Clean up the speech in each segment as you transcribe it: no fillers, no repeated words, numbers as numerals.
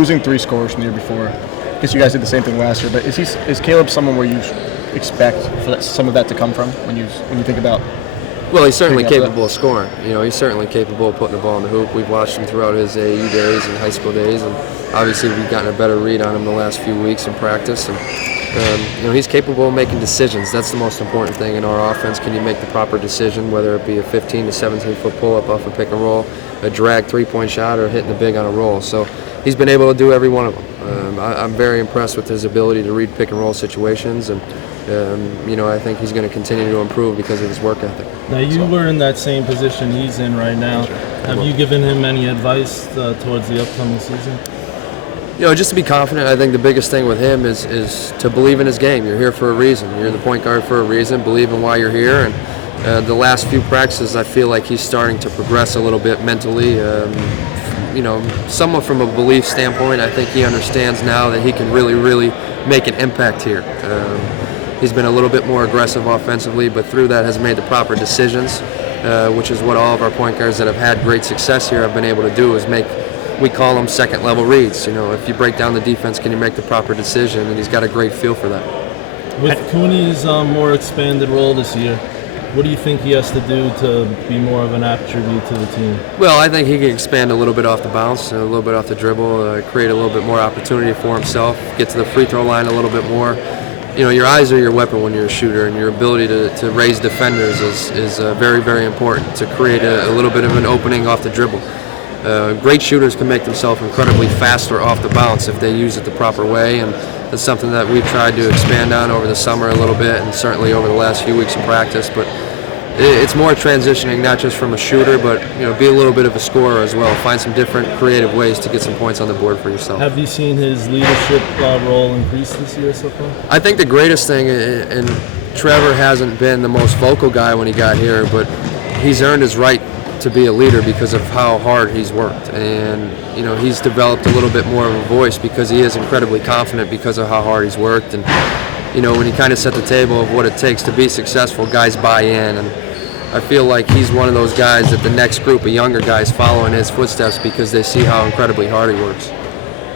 losing 3 scorers from the year before. I guess you guys did the same thing last year, but is Caleb someone where you expect for some of that to come from when you think about? Well, he's certainly capable of scoring. He's certainly capable of putting the ball in the hoop. We've watched him throughout his AAU days and high school days, and obviously we've gotten a better read on him the last few weeks in practice. And he's capable of making decisions. That's the most important thing in our offense. Can you make the proper decision, whether it be a 15 to 17-foot pull-up off a pick and roll, a drag three-point shot, or hitting the big on a roll? So he's been able to do every one of them. I'm very impressed with his ability to read pick and roll situations, and I think he's going to continue to improve because of his work ethic. Now, you were in that same position he's in right now. Have you given him any advice towards the upcoming season? Just to be confident. I think the biggest thing with him is to believe in his game. You're here for a reason. You're the point guard for a reason. Believe in why you're here. And the last few practices, I feel like he's starting to progress a little bit mentally. Somewhat from a belief standpoint, I think he understands now that he can really, really make an impact here. He's been a little bit more aggressive offensively, but through that has made the proper decisions, which is what all of our point guards that have had great success here have been able to do, is make, we call them second level reads. If you break down the defense, can you make the proper decision? And he's got a great feel for that. With Cooney's more expanded role this year, what do you think he has to do to be more of an attribute to the team? Well, I think he can expand a little bit off the bounce, a little bit off the dribble, create a little bit more opportunity for himself, get to the free throw line a little bit more. Your eyes are your weapon when you're a shooter, and your ability to raise defenders is very, very important to create a little bit of an opening off the dribble. Great shooters can make themselves incredibly faster off the bounce if they use it the proper way, and that's something that we've tried to expand on over the summer a little bit, and certainly over the last few weeks of practice. But it's more transitioning, not just from a shooter, but be a little bit of a scorer as well. Find some different creative ways to get some points on the board for yourself. Have you seen his leadership role increase this year so far? I think the greatest thing, and Trevor hasn't been the most vocal guy when he got here, but he's earned his right to be a leader because of how hard he's worked, and he's developed a little bit more of a voice because he is incredibly confident because of how hard he's worked. And when you kind of set the table of what it takes to be successful, guys buy in, and I feel like he's one of those guys that the next group of younger guys follow in his footsteps because they see how incredibly hard he works.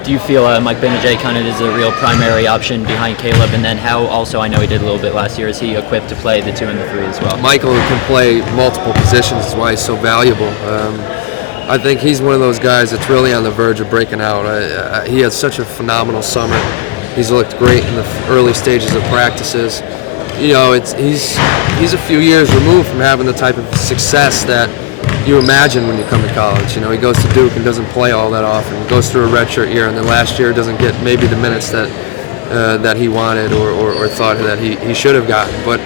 Do you feel Mike Benajay kind of is a real primary option behind Caleb? And then how also, I know he did a little bit last year, is he equipped to play the 2 and the 3 as well? Michael can play multiple positions, that's why he's so valuable. I think he's one of those guys that's really on the verge of breaking out. He had such a phenomenal summer. He's looked great in the early stages of practices. He's a few years removed from having the type of success that you imagine when you come to college. He goes to Duke and doesn't play all that often. He goes through a redshirt year, and then last year doesn't get maybe the minutes that he wanted or thought that he should have gotten. But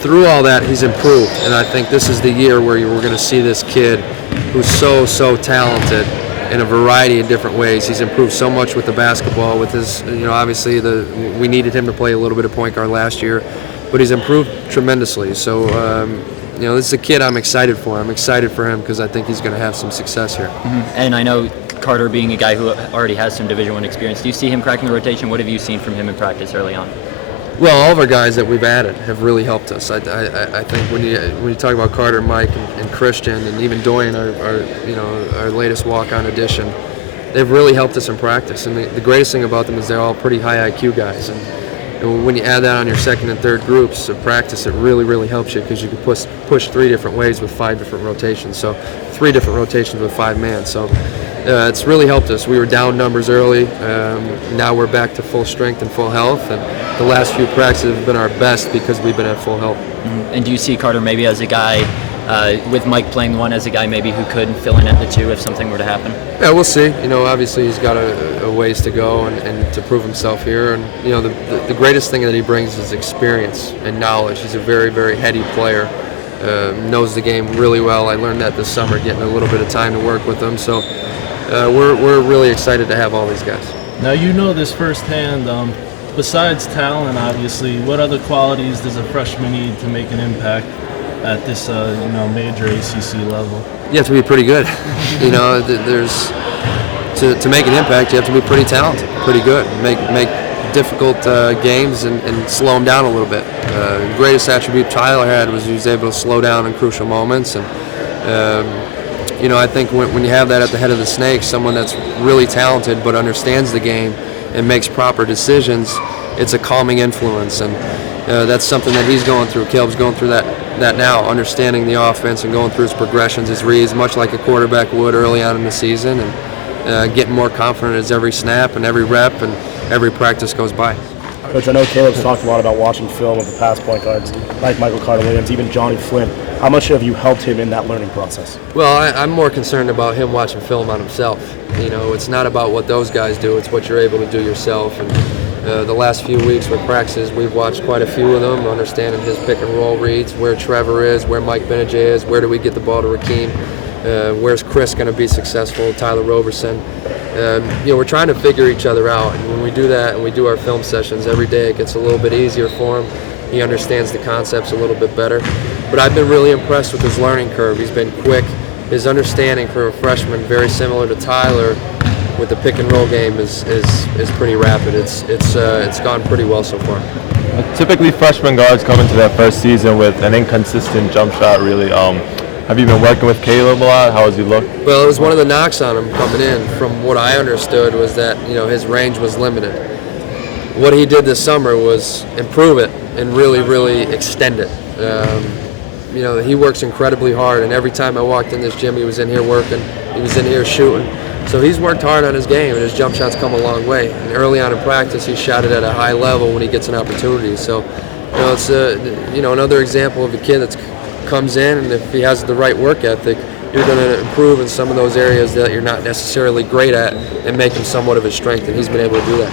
through all that, he's improved, and I think this is the year where we're going to see this kid who's so talented in a variety of different ways. He's improved so much with the basketball, with his, obviously we needed him to play a little bit of point guard last year, but he's improved tremendously. So, this is a kid I'm excited for. I'm excited for him because I think he's going to have some success here. Mm-hmm. And I know Carter being a guy who already has some Division I experience, do you see him cracking the rotation? What have you seen from him in practice early on? Well, all of our guys that we've added have really helped us. I think when you talk about Carter, Mike, and Christian, and even Doyen, our latest walk-on addition, they've really helped us in practice. And the greatest thing about them is they're all pretty high IQ guys. And when you add that on your second and third groups of practice, it really, really helps you because you can push 3 different ways with 5 different rotations. So 3 different rotations with 5 man. So it's really helped us. We were down numbers early. Now we're back to full strength and full health. And the last few practices have been our best because we've been at full health. Mm-hmm. And do you see Carter maybe as a guy, with Mike playing 1, as a guy maybe who could fill in at the 2 if something were to happen? Yeah, we'll see. Obviously he's got a ways to go and to prove himself here. And the greatest thing that he brings is experience and knowledge. He's a very, very heady player. Knows the game really well. I learned that this summer, getting a little bit of time to work with him. So we're really excited to have all these guys. Now this firsthand. Besides talent, obviously, what other qualities does a freshman need to make an impact at this major ACC level? You have to be pretty good. There's to make an impact, you have to be pretty talented, pretty good. Make difficult games and slow them down a little bit. The greatest attribute Tyler had was he was able to slow down in crucial moments, and I think when you have that at the head of the snake, someone that's really talented but understands the game and makes proper decisions, it's a calming influence, and that's something that he's going through. Caleb's going through that now, understanding the offense and going through his progressions, his reads, much like a quarterback would early on in the season, and getting more confident as every snap and every rep and every practice goes by. Coach, I know Caleb's talked a lot about watching film of the past point guards, like Michael Carter-Williams, even Johnny Flynn. How much have you helped him in that learning process? Well, I'm more concerned about him watching film on himself. It's not about what those guys do, it's what you're able to do yourself. And the last few weeks with practices, we've watched quite a few of them, understanding his pick and roll reads, where Trevor is, where Mike Benajay is, where do we get the ball to Rakeem, where's Chris going to be successful, Tyler Roberson. We're trying to figure each other out, and when we do that and we do our film sessions every day, it gets a little bit easier for him. He understands the concepts a little bit better. But I've been really impressed with his learning curve. He's been quick. His understanding for a freshman, very similar to Tyler, with the pick and roll game is pretty rapid. It's gone pretty well so far. Typically, freshman guards come into their first season with an inconsistent jump shot. Really, have you been working with Caleb a lot? How has he looked? Well, it was one of the knocks on him coming in. From what I understood, was that his range was limited. What he did this summer was improve it and really, really extend it. He works incredibly hard, and every time I walked in this gym, he was in here working. He was in here shooting. So he's worked hard on his game, and his jump shot's come a long way. And early on in practice, he shot it at a high level when he gets an opportunity. So, it's another example of a kid that comes in, and if he has the right work ethic, you're going to improve in some of those areas that you're not necessarily great at and make him somewhat of a strength, and he's been able to do that.